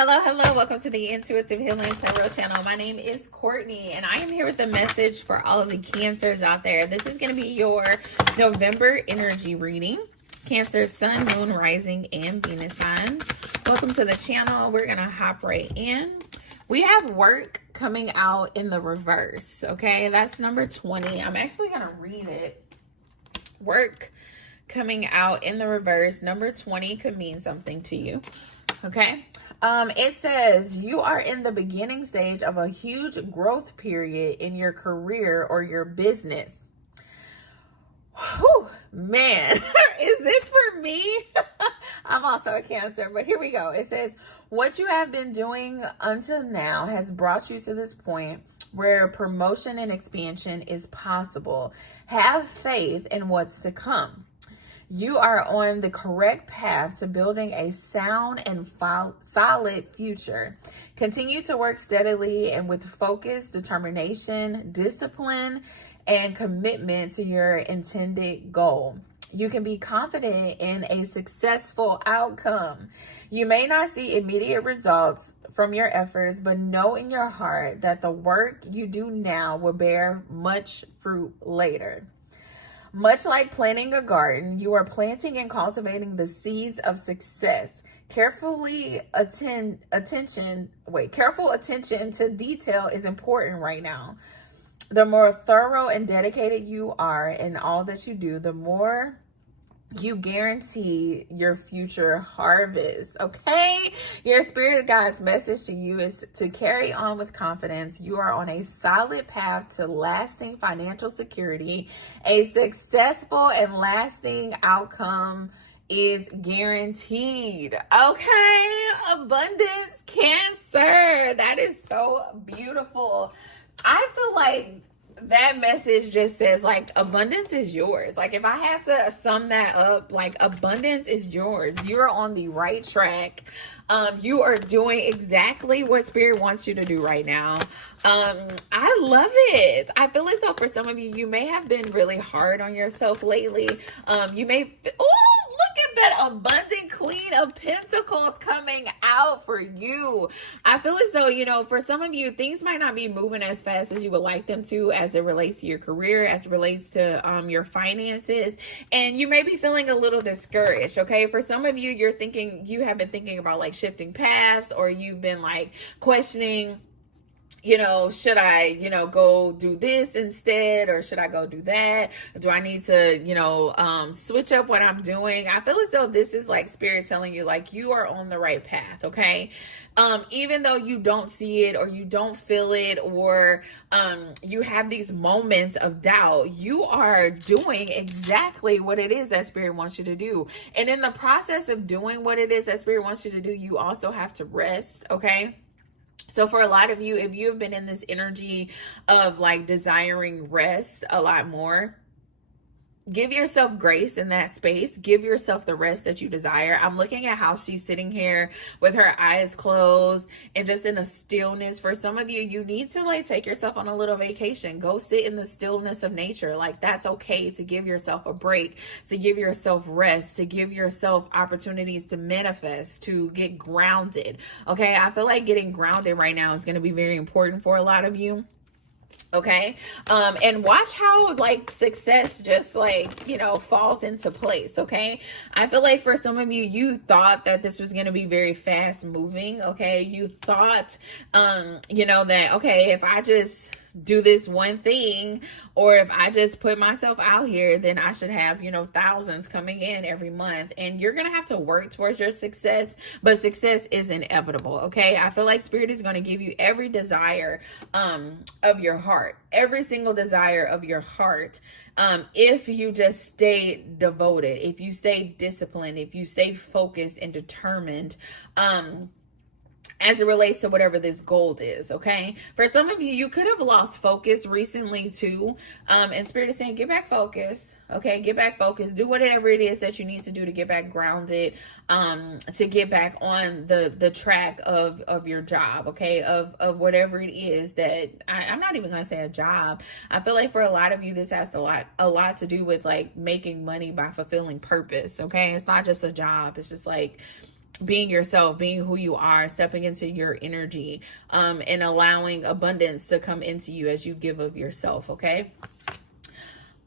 Hello. Welcome to the Intuitive Healing Tarot channel. My name is Courtney, and I am here with a message for all of the Cancers out there. This is going to be your November energy reading. Cancer, Sun, Moon, Rising, and Venus signs. Welcome to the channel. We're going to hop right in. We have work coming out in the reverse, okay? That's number 20. I'm actually going to read it. Work coming out in the reverse. Number 20 could mean something to you, okay? It says you are in the beginning stage of a huge growth period in your career or your business. Whew, man, is this for me? I'm also a Cancer, but here we go. It says what you have been doing until now has brought you to this point where promotion and expansion is possible. Have faith in what's to come. You are on the correct path to building a sound and solid future. Continue to work steadily and with focus, determination, discipline, and commitment to your intended goal. You can be confident in a successful outcome. You may not see immediate results from your efforts, but know in your heart that the work you do now will bear much fruit later. Much like planting a garden, you are planting and cultivating the seeds of success. Careful attention to detail is important right now. The more thorough and dedicated you are in all that you do, the more you guarantee your future harvest, okay? Your spirit guide's message to you is to carry on with confidence. You are on a solid path to lasting financial security. A successful and lasting outcome is guaranteed, okay? Abundance, Cancer. That is so beautiful. I feel like that message just says, like, abundance is yours. Like, if I had to sum that up, like, abundance is yours. You're on the right track. You are doing exactly what Spirit wants you to do right now. I love it. I feel as though for some of you, you may have been really hard on yourself lately. You may, look at that abundant Queen of Pentacles coming out for you. I feel as though, for some of you, things might not be moving as fast as you would like them to as it relates to your career, as it relates to your finances. And you may be feeling a little discouraged, okay? For some of you, you have been thinking about like shifting paths, or you've been like questioning, should I, go do this instead, or should I go do that? Do I need to, switch up what I'm doing? I feel as though this is like Spirit telling you, like, you are on the right path, okay? Even though you don't see it, or you don't feel it, or you have these moments of doubt, you are doing exactly what it is that Spirit wants you to do. And in the process of doing what it is that Spirit wants you to do, you also have to rest, okay? So for a lot of you, if you have been in this energy of like desiring rest a lot more, give yourself grace in that space. Give yourself the rest that you desire. I'm looking at how she's sitting here with her eyes closed and just in a stillness. For some of you, you need to like take yourself on a little vacation. Go sit in the stillness of nature. Like, that's okay to give yourself a break, to give yourself rest, to give yourself opportunities to manifest, to get grounded. Okay. I feel like getting grounded right now is going to be very important for a lot of you. Okay. And watch how like success just like, falls into place. Okay. I feel like for some of you, you thought that this was going to be very fast moving. Okay. You thought, that, okay, if I just do this one thing, or if I just put myself out here, then I should have, thousands coming in every month. And you're going to have to work towards your success, but success is inevitable. Okay. I feel like Spirit is going to give you every desire, of your heart, every single desire of your heart. If you just stay devoted, if you stay disciplined, if you stay focused and determined, as it relates to whatever this goal is, okay? For some of you, you could have lost focus recently too. And Spirit is saying, get back focused, okay? Get back focused. Do whatever it is that you need to do to get back grounded, to get back on the track of your job, okay? Of whatever it is that, I'm not even going to say a job. I feel like for a lot of you, this has a lot to do with like making money by fulfilling purpose, okay? It's not just a job. It's just like, being yourself, being who you are, stepping into your energy, and allowing abundance to come into you as you give of yourself, okay?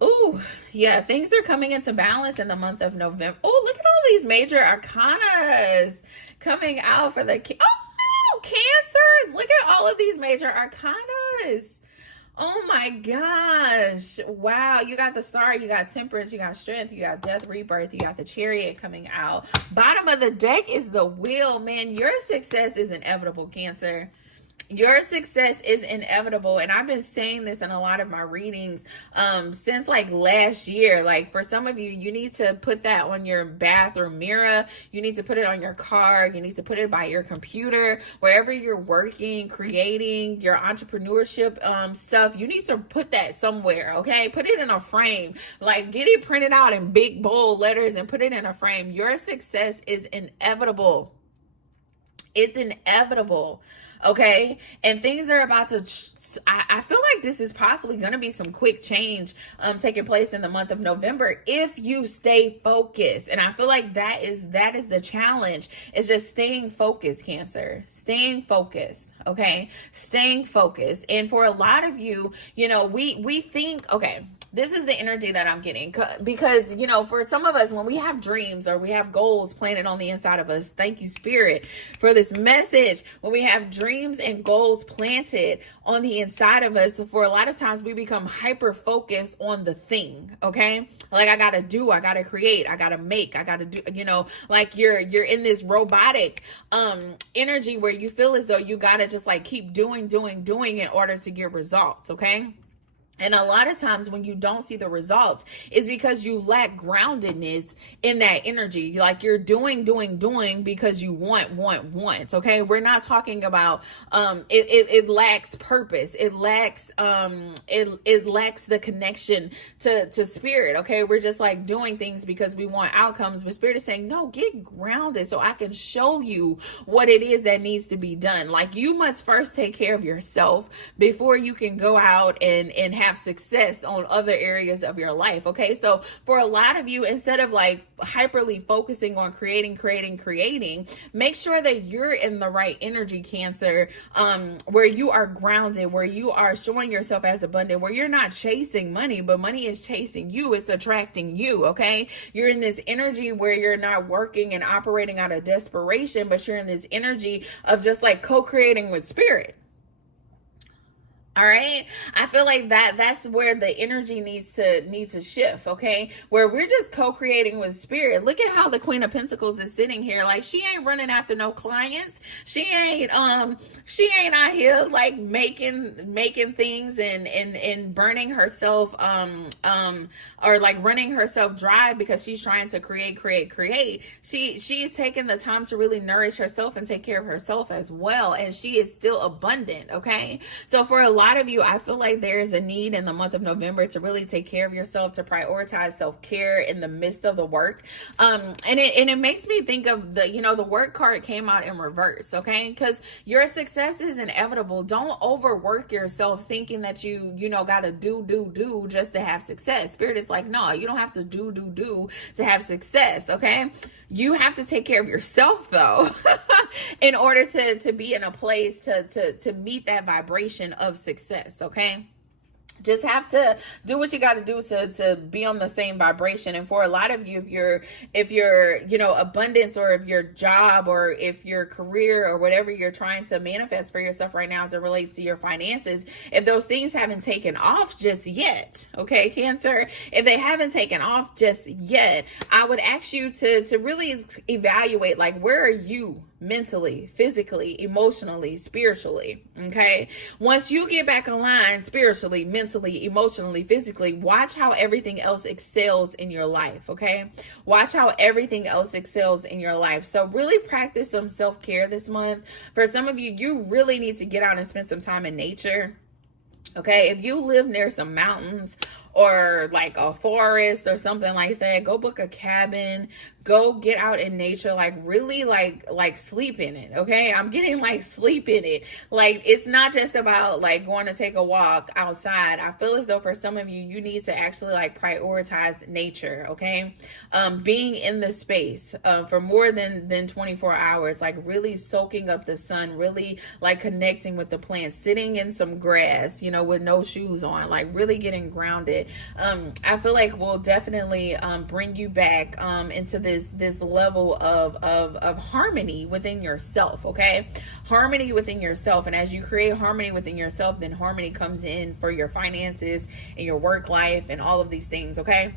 Ooh, yeah, things are coming into balance in the month of November. Oh, look at all these major arcanas coming out for the... Oh, Cancer! Look at all of these major arcanas. Oh my gosh. Wow. You got the Star, you got Temperance, you got Strength, you got Death, Rebirth, you got the Chariot coming out. Bottom of the deck is the Wheel. Man, your success is inevitable, Cancer. Your success is inevitable. And I've been saying this in a lot of my readings since like last year. Like for some of you, you need to put that on your bathroom mirror. You need to put it on your car. You need to put it by your computer, wherever you're working, creating your entrepreneurship stuff. You need to put that somewhere, okay? Put it in a frame. Like get it printed out in big bold letters and put it in a frame. Your success is inevitable. It's inevitable. Okay. And things are about to, I feel like this is possibly going to be some quick change taking place in the month of November if you stay focused. And I feel like that is the challenge. It's just staying focused, Cancer, staying focused. Okay. Staying focused. And for a lot of you, you know, we think, okay, this is the energy that I'm getting because, you know, for some of us, when we have dreams or we have goals planted on the inside of us, thank you, Spirit, for this message. When we have dreams and goals planted on the inside of us, for a lot of times we become hyper focused on the thing. Okay. Like I got to do, I got to create, I got to make, I got to do, you know, like you're in this robotic energy where you feel as though you got to just like keep doing in order to get results. Okay. And a lot of times when you don't see the results, it's because you lack groundedness in that energy. Like you're doing because you want. Okay. We're not talking about, it lacks purpose. It lacks, it lacks the connection to Spirit. Okay. We're just like doing things because we want outcomes, but Spirit is saying, no, get grounded so I can show you what it is that needs to be done. Like you must first take care of yourself before you can go out and have success on other areas of your life. Okay. So for a lot of you, instead of like hyperly focusing on creating, make sure that you're in the right energy, Cancer, where you are grounded, where you are showing yourself as abundant, where you're not chasing money, but money is chasing you. It's attracting you. Okay. You're in this energy where you're not working and operating out of desperation, but you're in this energy of just like co-creating with Spirit. All right. I feel like that's where the energy needs to shift. Okay. Where we're just co-creating with Spirit. Look at how the Queen of Pentacles is sitting here. Like she ain't running after no clients. She ain't out here like making things and burning herself, or like running herself dry because she's trying to create. She's taking the time to really nourish herself and take care of herself as well. And she is still abundant. Okay. So for a lot of you, I feel like there is a need in the month of November to really take care of yourself, to prioritize self-care in the midst of the work. And it makes me think of the work card came out in reverse. Okay. Because your success is inevitable. Don't overwork yourself thinking that you got to do just to have success. Spirit is like, no, you don't have to do to have success. Okay. You have to take care of yourself though, in order to be in a place to meet that vibration of success. Okay. Just have to do what you got to do to be on the same vibration. And for a lot of you, if your abundance, or if your job, or if your career, or whatever you're trying to manifest for yourself right now as it relates to your finances, if those things haven't taken off just yet, okay, Cancer, if they haven't taken off just yet, I would ask you to really evaluate, like, where are you mentally, physically, emotionally, spiritually? Okay. Once you get back online spiritually, mentally, emotionally, physically, watch how everything else excels in your life. Okay. Watch how everything else excels in your life. So really practice some self-care this month. For some of you, you really need to get out and spend some time in nature. Okay. If you live near some mountains or like a forest or something like that. Go book a cabin, go get out in nature, like really like sleep in it. Okay, I'm getting like sleep in it. Like, it's not just about like going to take a walk outside. I feel as though for some of you, you need to actually like prioritize nature. Okay, being in the space for more than 24 hours, like really soaking up the sun, really like connecting with the plants, sitting in some grass, you know, with no shoes on, like really getting grounded. I feel like will definitely bring you back into this level of harmony within yourself. Okay, harmony within yourself. And as you create harmony within yourself, then harmony comes in for your finances and your work life and all of these things. Okay,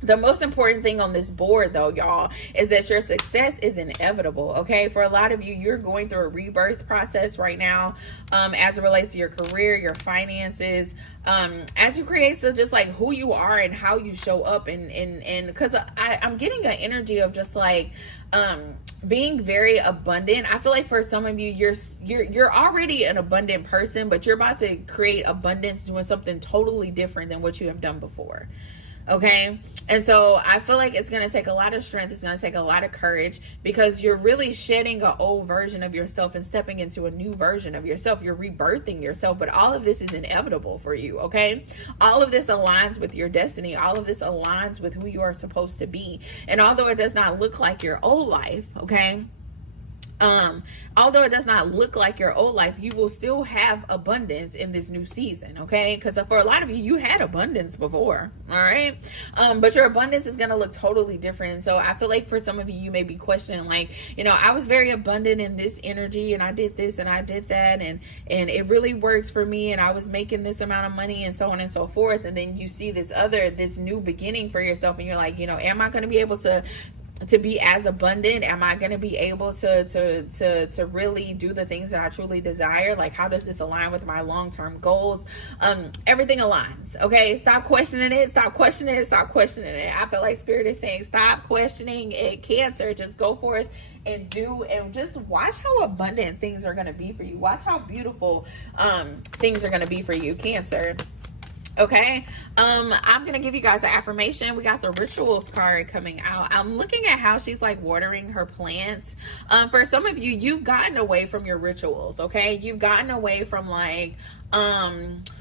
the most important thing on this board, though, y'all, is that your success is inevitable. Okay, for a lot of you, you're going through a rebirth process right now, as it relates to your career, your finances, as you create, so just like who you are and how you show up, and because I'm getting an energy of just like being very abundant. I feel like for some of you, you're already an abundant person, but you're about to create abundance doing something totally different than what you have done before. Okay, and so I feel like it's going to take a lot of strength. It's going to take a lot of courage, because you're really shedding an old version of yourself and stepping into a new version of yourself. You're rebirthing yourself, but all of this is inevitable for you. Okay, all of this aligns with your destiny. All of this aligns with who you are supposed to be. And although it does not look like your old life, okay, although it does not look like your old life, you will still have abundance in this new season. Okay, because for a lot of you, you had abundance before. All right, but your abundance is going to look totally different. So I feel like for some of you, you may be questioning, like, you know, I was very abundant in this energy, and I did this and I did that, and it really works for me, and I was making this amount of money, and so on and so forth. And then you see this new beginning for yourself, and you're like, you know, am I going to be able to be as abundant? Am I going to be able to really do the things that I truly desire? Like, how does this align with my long-term goals? Everything aligns. Okay, stop questioning it. Stop questioning it. Stop questioning it. I feel like Spirit is saying, stop questioning it, Cancer. Just go forth and do, and just watch how abundant things are going to be for you. Watch how beautiful things are going to be for you, Cancer. Okay, I'm gonna give you guys an affirmation. We got the rituals card coming out. I'm looking at how she's like watering her plants. For some of you, you've gotten away from your rituals. Okay, you've gotten away from like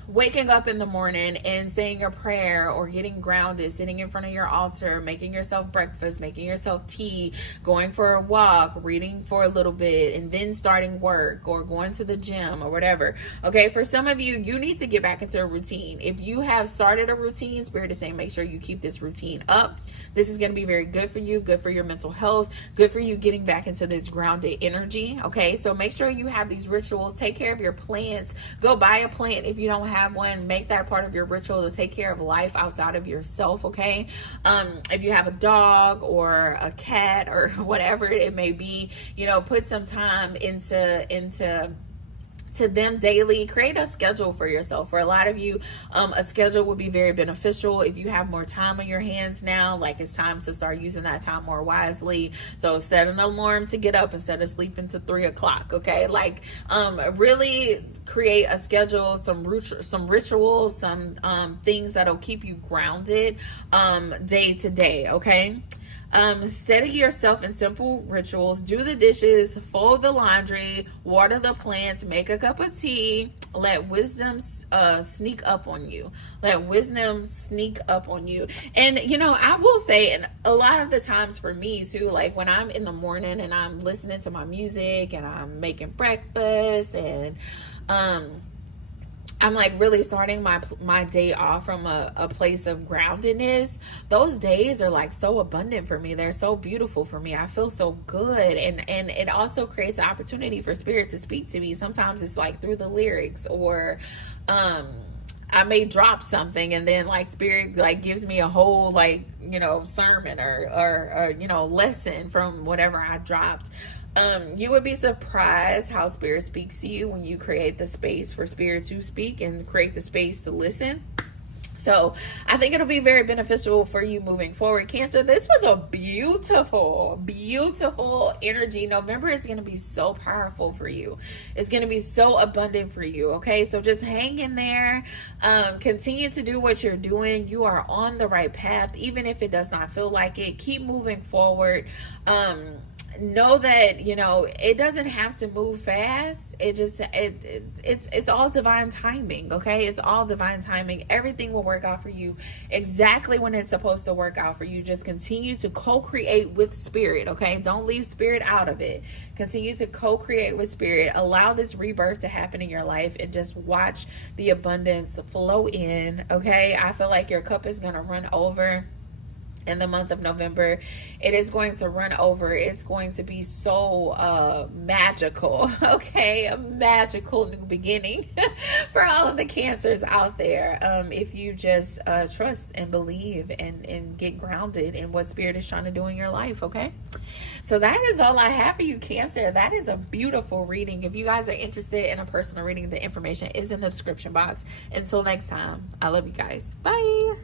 waking up in the morning and saying your prayer, or getting grounded, sitting in front of your altar, making yourself breakfast, making yourself tea, going for a walk, reading for a little bit, and then starting work or going to the gym or whatever. Okay, for some of you, you need to get back into a routine. If you have started a routine, Spirit is saying make sure you keep this routine up. This is going to be very good for you, good for your mental health, good for you getting back into this grounded energy. Okay, so make sure you have these rituals. Take care of your plants. Go buy a plant if you don't have one. Make that part of your ritual to take care of life outside of yourself. Okay, if you have a dog or a cat or whatever it may be, you know, put some time into them daily. Create a schedule for yourself. For a lot of you, a schedule would be very beneficial. If you have more time on your hands now, like, it's time to start using that time more wisely. So set an alarm to get up instead of sleeping to 3 o'clock. Okay, like, really create a schedule, some rituals, some things that'll keep you grounded day to day. Okay, steady yourself in simple rituals. Do the dishes, fold the laundry, water the plants, make a cup of tea. Let wisdom sneak up on you. Let wisdom sneak up on you. And, you know, I will say, and a lot of the times for me too, like when I'm in the morning and I'm listening to my music and I'm making breakfast and I'm like really starting my day off from a place of groundedness, those days are like so abundant for me. They're so beautiful for me. I feel so good. And it also creates an opportunity for Spirit to speak to me. Sometimes it's like through the lyrics, or I may drop something and then like Spirit like gives me a whole like, you know, sermon or you know, lesson from whatever I dropped. You would be surprised how Spirit speaks to you when you create the space for Spirit to speak and create the space to listen. So I think it'll be very beneficial for you moving forward, Cancer. This was a beautiful, beautiful energy. November is going to be so powerful for you. It's going to be so abundant for you. Okay. So just hang in there. Continue to do what you're doing. You are on the right path, even if it does not feel like it. Keep moving forward. Know that, you know, it doesn't have to move fast. It's all divine timing. Okay. It's all divine timing. Everything will work out for you exactly when it's supposed to work out for you. Just continue to co-create with spirit. Okay. Don't leave spirit out of it. Continue to co-create with spirit. Allow this rebirth to happen in your life and just watch the abundance flow in. Okay. I feel like your cup is going to run over in the month of November. It is going to run over. It's going to be so magical. Okay, a magical new beginning for all of the Cancers out there. If you just trust and believe and get grounded in what spirit is trying to do in your life. Okay, so that is all I have for you, Cancer. That is a beautiful reading. If you guys are interested in a personal reading, the information is in the description box. Until next time, I love you guys. Bye.